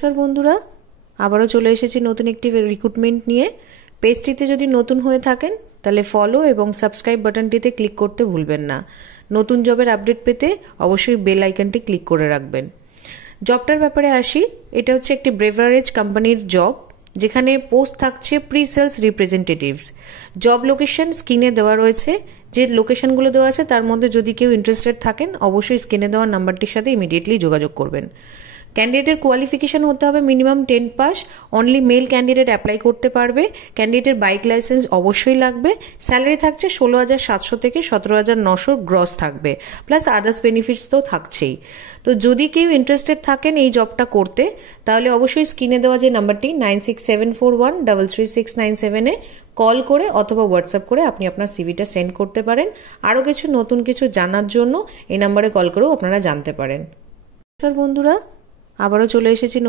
নমস্কার বন্ধুরা, আবারও চলে এসেছি নতুন একটি রিক্রুটমেন্ট নিয়ে। পেজটিতে যদি নতুন হয়ে থাকেন তাহলে ফলো এবং সাবস্ক্রাইব বাটনটিতে ক্লিক করতে ভুলবেন না। নতুন জবের আপডেট পেতে অবশ্যই বেল আইকনটি ক্লিক করে রাখবেন। জবটার ব্যাপারে আসি। এটা হচ্ছে একটি ব্রেভারেজ কোম্পানির জব, যেখানে পোস্ট থাকছে pre sales representatives. Job location স্ক্রিনে দেওয়া রয়েছে। যে লোকেশনগুলো দেওয়া আছে তার মধ্যে যদি কেউ ইন্টারেস্টেড থাকেন অবশ্যই স্ক্রিনে দেওয়া নাম্বারটির সাথে ইমিডিয়েটলি যোগাযোগ করবেন। ক্যান্ডিডেটের কোয়ালিফিকেশন হতে হবে minimum 10 pass. Only male candidate apply করতে পারবে। ক্যান্ডিডেটের বাইক লাইসেন্স অবশ্যই লাগবে। স্যালারি থাকছে 16,700 থেকে 17,900 গ্রস থাকবে, প্লাস আদার্স বেনিফিটস তো থাকছেই। তো যদি কেউ ইন্টারেস্টেড থাকেন এই জবটা করতে, তাহলে অবশ্যই স্ক্রিনে দেওয়া যে নাম্বারটি 9674133697 কল করে অথবা হোয়াটসঅ্যাপ করে আপনি আপনার সিভিটা সেন্ড করতে পারেন। আরও কিছু নতুন কিছু জানার জন্য এই নাম্বারে কল করেও আপনারা জানতে পারেন। বন্ধুরা, আবারও চলে এসেছি নতুন